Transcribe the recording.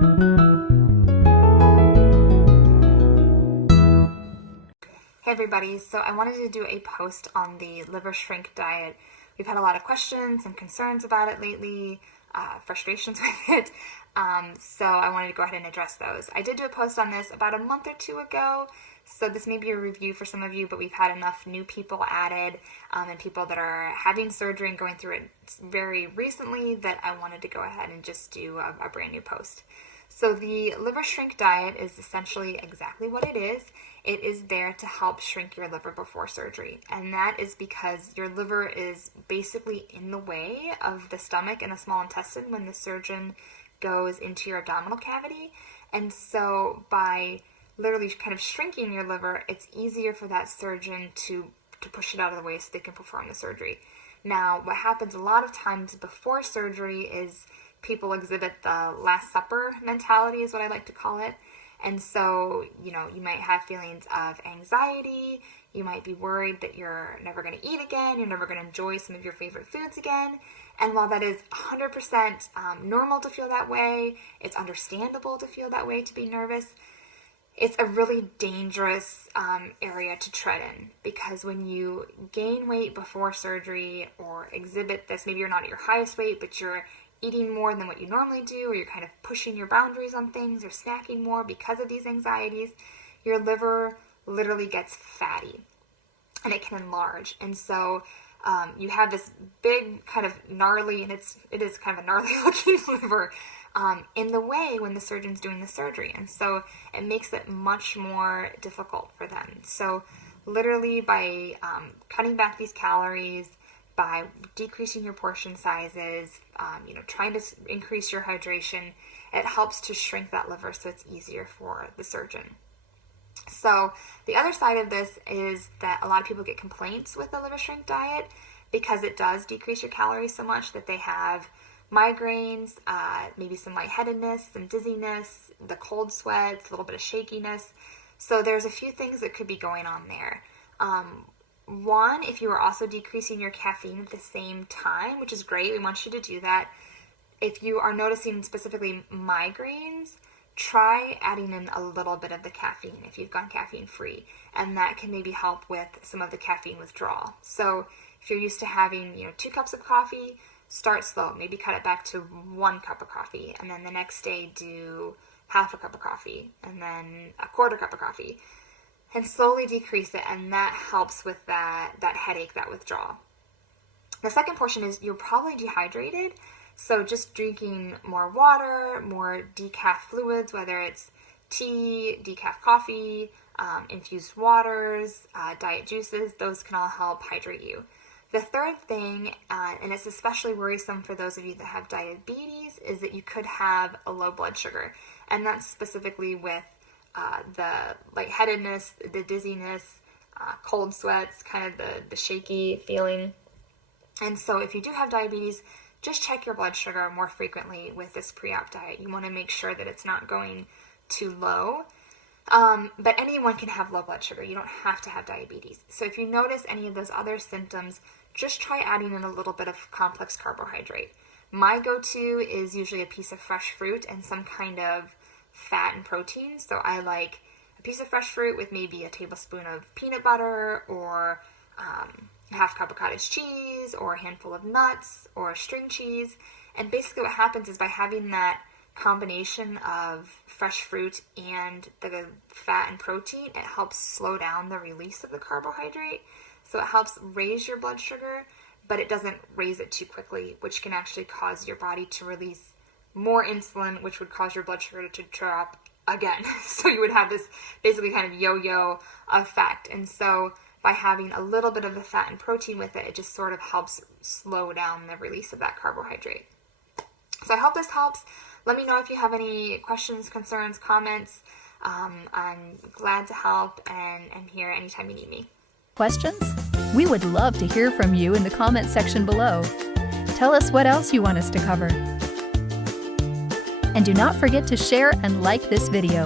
Hey everybody, so I wanted to do a post on the liver shrink diet. We've had a lot of questions and concerns about it lately, frustrations with it, so I wanted to go ahead and address those. I did do a post on this about a month or two ago, so this may be a review for some of you, but we've had enough new people added and people that are having surgery and going through it very recently that I wanted to go ahead and just do a brand new post. So the liver shrink diet is essentially exactly what it is. It is there to help shrink your liver before surgery. And that is because your liver is basically in the way of the stomach and the small intestine when the surgeon goes into your abdominal cavity. And so by literally kind of shrinking your liver, it's easier for that surgeon to push it out of the way so they can perform the surgery. Now, what happens a lot of times before surgery is people exhibit the Last Supper mentality, is what I like to call it. And so, you might have feelings of anxiety. You might be worried that you're never going to eat again. You're never going to enjoy some of your favorite foods again. And while that is 100% normal to feel that way, it's understandable to feel that way, to be nervous, it's a really dangerous area to tread in, because when you gain weight before surgery or exhibit this, maybe you're not at your highest weight, but you're eating more than what you normally do, or you're kind of pushing your boundaries on things, or snacking more because of these anxieties, your liver literally gets fatty and it can enlarge. And so you have this big kind of gnarly, and it is kind of a gnarly looking liver in the way when the surgeon's doing the surgery. And so it makes it much more difficult for them. So literally by cutting back these calories, by decreasing your portion sizes, trying to increase your hydration, it helps to shrink that liver so it's easier for the surgeon. So the other side of this is that a lot of people get complaints with the liver shrink diet because it does decrease your calories so much that they have migraines, maybe some lightheadedness, some dizziness, the cold sweats, a little bit of shakiness. So there's a few things that could be going on there. One, if you are also decreasing your caffeine at the same time, which is great, we want you to do that. If you are noticing specifically migraines, try adding in a little bit of the caffeine if you've gone caffeine free, and that can maybe help with some of the caffeine withdrawal. So if you're used to having 2 cups of coffee, start slow. Maybe cut it back to 1 cup of coffee, and then the next day do half a cup of coffee, and then a quarter cup of coffee, and slowly decrease it, and that helps with that headache, that withdrawal. The second portion is you're probably dehydrated, so just drinking more water, more decaf fluids, whether it's tea, decaf coffee, infused waters, diet juices, those can all help hydrate you. The third thing, and it's especially worrisome for those of you that have diabetes, is that you could have a low blood sugar, and that's specifically with the lightheadedness, the dizziness, cold sweats, kind of the shaky feeling. And so if you do have diabetes, just check your blood sugar more frequently with this pre-op diet. You want to make sure that it's not going too low. But anyone can have low blood sugar. You don't have to have diabetes. So if you notice any of those other symptoms, just try adding in a little bit of complex carbohydrate. My go-to is usually a piece of fresh fruit and some kind of fat and protein. So I like a piece of fresh fruit with maybe a tablespoon of peanut butter, or half cup of cottage cheese, or a handful of nuts, or string cheese. And basically what happens is by having that combination of fresh fruit and the fat and protein, it helps slow down the release of the carbohydrate. So it helps raise your blood sugar, but it doesn't raise it too quickly, which can actually cause your body to release more insulin, which would cause your blood sugar to drop again. So you would have this basically kind of yo-yo effect. And so by having a little bit of the fat and protein with it, it just sort of helps slow down the release of that carbohydrate. So I hope this helps. Let me know if you have any questions, concerns, comments. I'm glad to help, and I'm here anytime you need me. Questions? We would love to hear from you in the comment section below. Tell us what else you want us to cover. And do not forget to share and like this video.